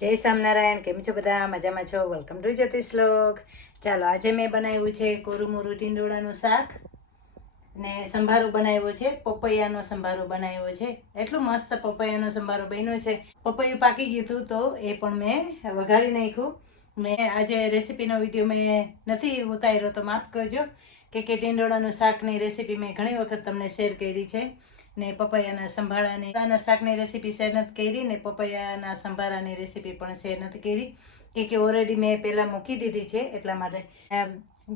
જય સ્વામિનારાયણ. કેમ છો બધા? મજામાં છો? વેલકમ ટુ જ્યોતિષ લોક. ચાલો, આજે મેં બનાવ્યું છે કોરુમુરુ ટીંડોળાનું શાક ને સંભારો બનાવ્યો છે, પપૈયાનો સંભારો બનાવ્યો છે. એટલું મસ્ત પપૈયાનો સંભારો બન્યો છે. પપૈયું પાકી ગયું હતું તો એ પણ મેં વઘારી નાખ્યું. મેં આજે રેસીપીનો વિડીયો મેં નથી ઉતાર્યો તો માફ કરજો કે ટીંડોળાનું શાકની રેસીપી મેં ઘણી વખત તમને શેર કરી છે ને પપૈયાના સંભાળાની શાકની રેસીપી શેર નથી કરી ને પપૈયાના સંભારાની રેસીપી પણ શેર નથી કરી કે ઓલરેડી મેં પહેલાં મૂકી દીધી છે. એટલા માટે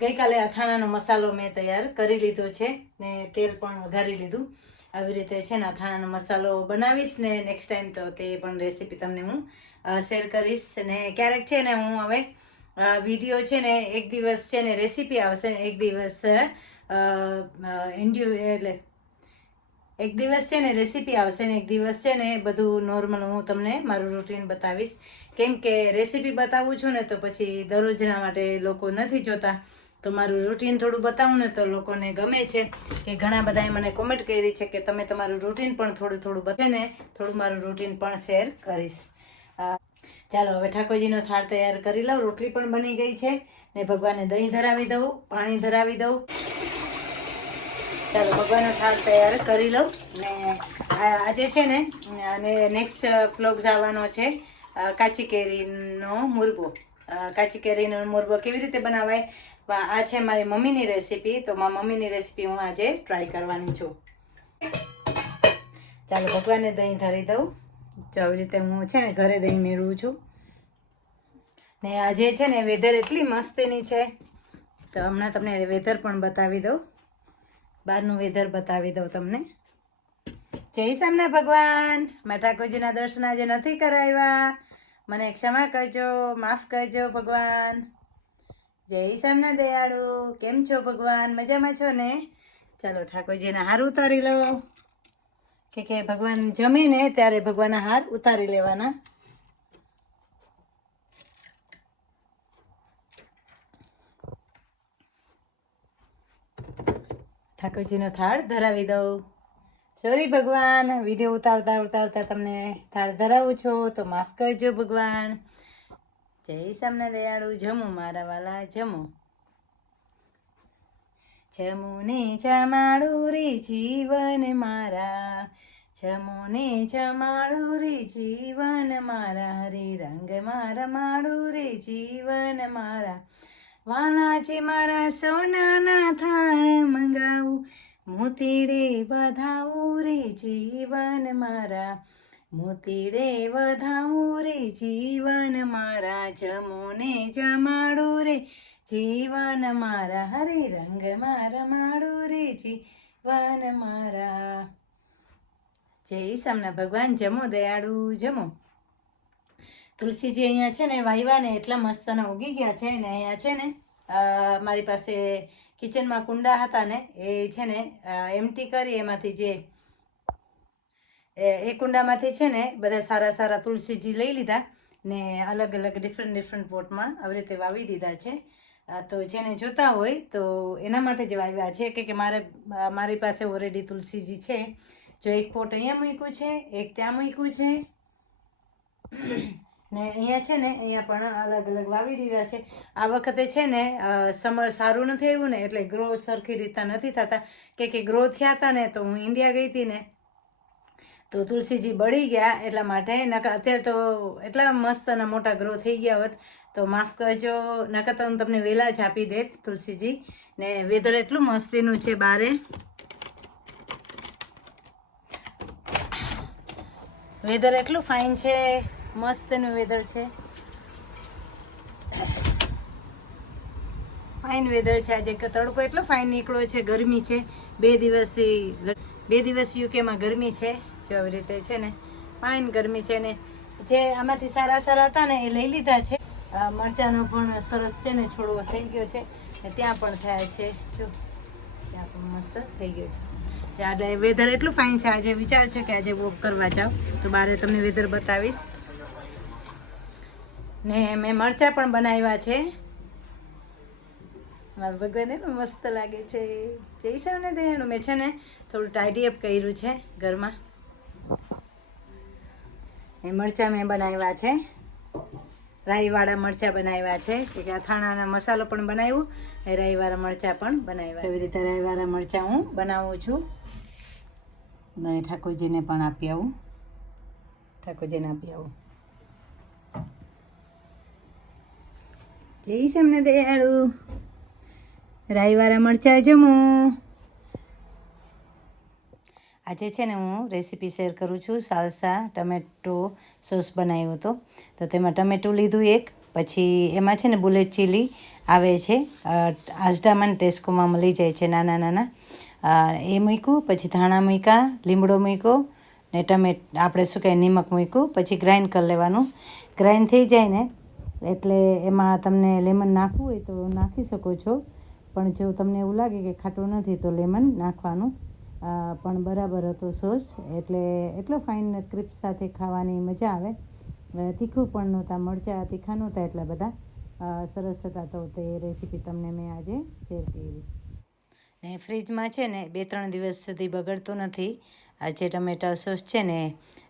ગઈકાલે અથાણાનો મસાલો મેં તૈયાર કરી લીધો છે ને તેલ પણ વઘારી લીધું. આવી રીતે છે ને અથાણાનો મસાલો બનાવીશ ને નેક્સ્ટ ટાઈમ તો તે પણ રેસીપી તમને હું શેર કરીશ. ને ક્યારેક છે ને હું હવે વિડીયો છે ને એક દિવસ છે ને રેસીપી આવશે ને એક દિવસ એટલે એક દિવસ છે ને રેસીપી આવશે ને એક દિવસ છે ને બધું નોર્મલ હું તમને મારું રૂટીન બતાવીશ. કેમ કે રેસીપી બતાવું છું ને તો પછી દરરોજના માટે લોકો નથી જોતા, તો મારું રૂટીન થોડું બતાવું ને તો લોકોને ગમે છે. કે ઘણા બધાએ મને કોમેન્ટ કરી છે કે તમે તમારું રૂટીન પણ થોડું બતાવે ને થોડું મારું રૂટીન પણ શેર કરીશ. ચાલો, હવે ઠાકોરજીનો થાળ તૈયાર કરી લઉં. રોટલી પણ બની ગઈ છે ને ભગવાનને દહીં ધરાવી દઉં, પાણી ધરાવી દઉં. ચાલો, ભગવાનનો થાળ તૈયાર કરી લઉં. ને આજે છે ને અને નેક્સ્ટ વ્લોગ આવવાનો છે કાચી કેરીનો મુરબો. કાચી કેરીનો મુરબો કેવી રીતે બનાવાય આ છે મારી મમ્મીની રેસીપી. તો મારી મમ્મીની રેસીપી હું આજે ટ્રાય કરવાની છું. ચાલો, ભગવાનને દહીં ધરી દઉં. જો આવી રીતે હું છે ને ઘરે દહીં મેળવું છું. ને આજે છે ને વેધર એટલી મસ્તીની છે તો હમણાં તમને વેધર પણ બતાવી દઉં. બહારનું વેધર બતાવી દઉં તમને. જય સામના ભગવાન. મારા ઠાકોરજીના દર્શન આજે નથી કરાવ્યા, મને ક્ષમા કરજો, માફ કરજો ભગવાન. જય સામના દયાળુ. કેમ છો ભગવાન? મજામાં છો ને? ચાલો, ઠાકોરજીના હાર ઉતારી લો. કે ભગવાન જમીને ત્યારે ભગવાનના હાર ઉતારી લેવાના. ઠાકોરજીનો થાળ ધરાવી દઉં. સોરી ભગવાન, વિડીયો ઉતારતા તમને થાળ ધરાવું છો તો માફ કરજો ભગવાન. જય સામના દયાળુ. જમો મારા વાલા, જમો. જમુને જમાડું રે જીવન મારા, જમુને જમાડું રે જીવન મારા, હરે રંગમાં રમાડું રે જીવન મારા. વાલાજી મારા સોનાના થાળ મંગાવું, મોતીડે વધાવું રે જીવન મારા, મોતીડે વધાવું રે જીવન મારા. જમોને જમાડું રે જીવન મારા, હરે રંગમાં રમાડું રે જીવન મારા. જય સામના ભગવાન. જમો દયાળુ, જમો. તુલસીજી અહીંયા છે ને વાયવા ને એટલા મસ્તના ઉગી ગયા છે ને અહીંયા છે ને મારી પાસે કિચનમાં કુંડા હતા ને એ છે ને એમટી કરી એમાંથી જે એ કુંડામાંથી છે ને બધા સારા સારા તુલસીજી લઈ લીધા ને અલગ અલગ ડિફરન્ટ પોટમાં આવી રીતે વાવી દીધા છે. તો જેને જોતા હોય તો એના માટે જ વાવ્યા છે કે મારી પાસે ઓલરેડી તુલસીજી છે. જો એક પોટ અહીંયા મૂક્યું છે, એક ત્યાં મૂક્યું છે ને અહીંયા છે ને અહીંયા પણ અલગ અલગ વાવી દીધા છે. આ વખતે છે ને સમર સારું નથી આવ્યું ને એટલે ગ્રો સરખી રીતના નથી થતા. કે ગ્રો થયા હતા ને તો હું ઇન્ડિયા ગઈ હતી ને તો તુલસીજી બળી ગયા એટલા માટે. નકર અત્યારે તો એટલા મસ્ત અને મોટા ગ્રો થઈ ગયા હોત તો માફ કરજો. નકર તો હું તમને વહેલા જ આપી દેત તુલસીજી. ને વેધર એટલું મસ્તીનું છે બારે. વેધર એટલું ફાઇન છે, મસ્તનું વેધર છે, ફાઇન વેધર છે. આજે તડકો એટલો ફાઇન નીકળ્યો છે, ગરમી છે 2 દિવસ યુકેમાં ગરમી છે. જો આવી રીતે છે ને ફાઇન ગરમી છે ને જે આમાંથી સારા હતા ને એ લઈ લીધા છે. મરચાંનો પણ સરસ છે ને છોડવો થઈ ગયો છે ને ત્યાં પણ થયા છે. જો ત્યાં પણ મસ્ત થઈ ગયો છે. એટલે વેધર એટલું ફાઇન છે. આજે વિચાર છે કે આજે વોક કરવા જાઉં તો બારે તમને વેધર બતાવીશ. ને મેં મરચાં પણ બનાવ્યા છે. મારા ભગવાનને મસ્ત લાગે છે. જય સામના દયાળુ. મેં છે ને થોડું ટાઈડી અપ કર્યું છે ઘરમાં. એ મરચાં મેં બનાવ્યા છે. રાઈવાળા મરચાં બનાવ્યા છે કે અથાણાના મસાલો પણ બનાવ્યો અને રાઈવાળા મરચાં પણ બનાવ્યા. એવી રીતે રાઈવાળા મરચાં હું બનાવું છું અને ઠાકોરજીને પણ આપી આવું. જય તમને દયાળુ. રાઈવાળા મરચાં જમું. આજે છે ને હું રેસીપી શેર કરું છું. સાલસા ટમેટો સોસ બનાવ્યો હતો. તો તેમાં ટમેટું લીધું એક, પછી એમાં છે ને બુલેટ ચીલી આવે છે, આજડામાં ટેસ્કોમાં મળી જાય છે નાના નાના, એ મૂક્યું. પછી ધાણા મૂક્યા, લીમડો મૂક્યો ને આપણે શું કહે નિમક મૂક્યું. પછી ગ્રાઇન્ડ કરી લેવાનું. ગ્રાઇન્ડ થઈ જાય ને એટલે એમાં તમને લેમન નાખવું હોય તો નાખી શકો છો, પણ જો તમને એવું લાગે કે ખાટું નથી તો લેમન નાખવાનું. પણ બરાબર હતો સોસ, એટલે એટલો ફાઇન ક્રિસ્પ સાથે ખાવાની મજા આવે. તીખું પણ નહોતા, મરચાં તીખા નહોતા એટલા બધા, સરસ હતા. તો તે રેસીપી તમને મેં આજે શેર કરી. ને ફ્રીજમાં છે ને 2-3 દિવસ સુધી બગડતું નથી આ જે ટમેટા સોસ છે ને,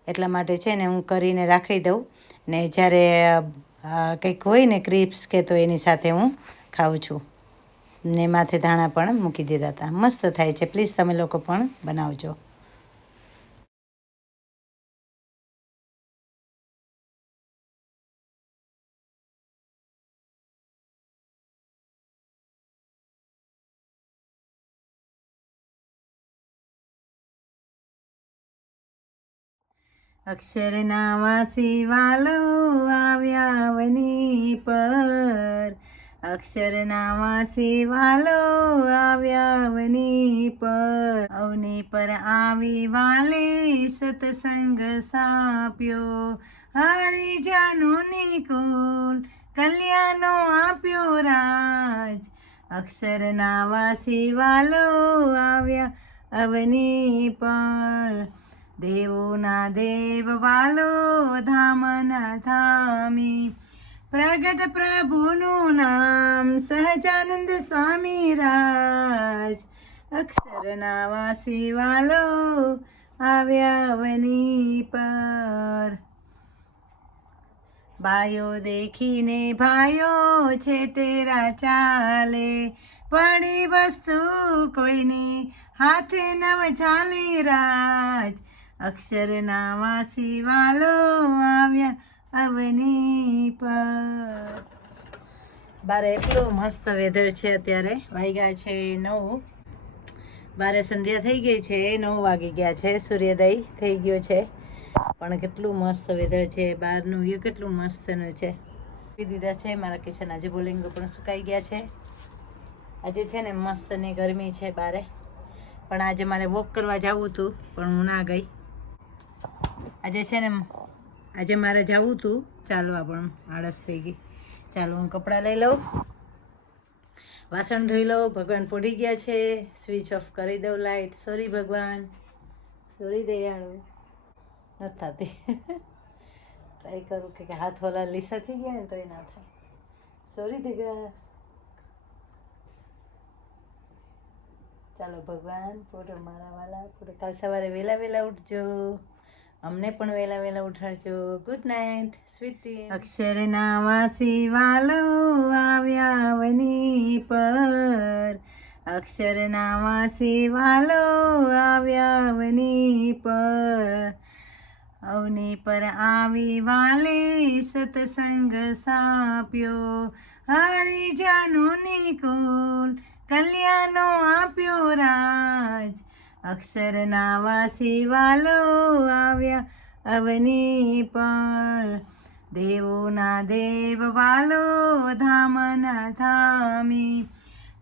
એટલા માટે છે ને હું કરીને રાખી દઉં ને જ્યારે કંઈક હોય ને ક્રિસ્પ કે તો એની સાથે હું ખાઉં છું. ને માથે ધાણા પણ મૂકી દીધા હતા. મસ્ત થાય છે. પ્લીઝ તમે લોકો પણ બનાવજો. અક્ષરના વાસી વાલો આવ્યા વની પર, અક્ષરના વાસી વાલો આવ્યા વની પર, અવની પર આવી વાલે સતસંગ સાપ્યો, હરિજનો નિકોલ કલ્યાણો આપ્યો રાજ. અક્ષરના વાસી વાલો આવ્યા અવની પર, દેવોના દેવ વાલો ધામના ધામી, પ્રગટ પ્રભુનું નામ સહજાનંદ સ્વામી રાજ. અક્ષરના વાસી વાલો આવ્યા વની પર, બાયો દેખીને ભાયો છે તેરા ચાલે, પડી વસ્તુ કોઈની હાથે નવ ચાલી રાજ. અક્ષરના વાસી વાલો આવ્યા અવની પર. બારે એટલું મસ્ત વેધર છે. અત્યારે વાગ્યા છે 9. બારે સંધ્યા થઈ ગઈ છે, 9 વાગી ગયા છે, સૂર્યોદય થઈ ગયો છે. પણ કેટલું મસ્ત વેધર છે. બહારનું વ્યૂ કેટલું મસ્તનું છે. દીધા છે મારા કિચન. આજે બોલિંગો પણ સુકાઈ ગયા છે. આજે છે ને મસ્તની ગરમી છે બારે, પણ આજે મારે વોક કરવા જવું હતું પણ હું ના ગઈ. આજે છે ને આજે મારે જવું હતું ચાલવા, પણ આળસ થઈ ગઈ. ચાલો હું કપડાં લઈ લઉં, વાસણ ધોઈ લઉં. ભગવાન પડી ગયા છે, સ્વિચ ઓફ કરી દઉં લાઇટ. સોરી ભગવાન, સોરી દયાળુ. નથી થતી. ટ્રાય કરું કે હાથ વાલા લીસા થઈ ગયા ને તો એ ના થાય. સોરી દયા. ચાલો ભગવાન પૂરો મારા વાલા પૂરો. કાલ સવારે વહેલા ઉઠજો, અમને પણ વહેલા ઉઠાડજો. Good night sweetie. અક્ષરના વાસી વાલો આવ્યા વની પર, અક્ષરના વાસી વાલો આવ્યા વની પર, અવની પર આવી વાલે સતસંગ સાપ્યો, હરિજનો નિકોલ કલ્યાણો આપ્યો રાજ. અક્ષરના વાસી વાલો આવ્યા અવની પર, દેવોના દેવ વાલો ધામના ધામી,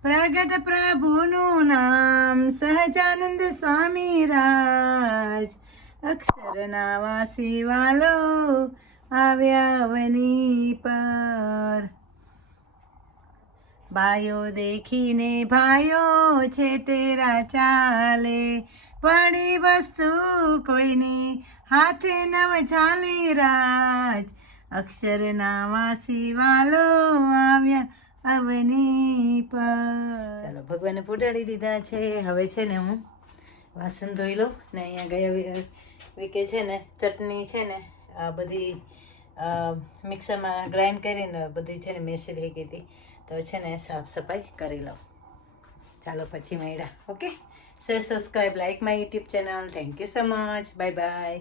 પ્રગટ પ્રભુનું નામ સહજાનંદ સ્વામી રાજ. અક્ષરના વાસી વાલો આવ્યા વની પર, બાયો દેખીને ભાયો છે તેરા ચાલે, પડી વસ્તુ કોઈની હાથે નવ ચાલી રાજ. અક્ષરના વાસી વાલો આવ્યા અવની પર. ચાલો ભગવાને પુડાડી દીધા છે. હવે છે ને હું વાસણ ધોઈ લઉં ને અહીંયા ગયા વીકે છે ને ચટણી છે ને આ બધી મિક્સરમાં ગ્રાઇન્ડ કરીને બધી છે ને મેસી થઈ ગઈ હતી, તો છે ને સાફ સફાઈ કરી લઉં. ચાલો પછી મળ્યા. Okay, share, subscribe, like my YouTube channel. Thank you so much. Bye bye.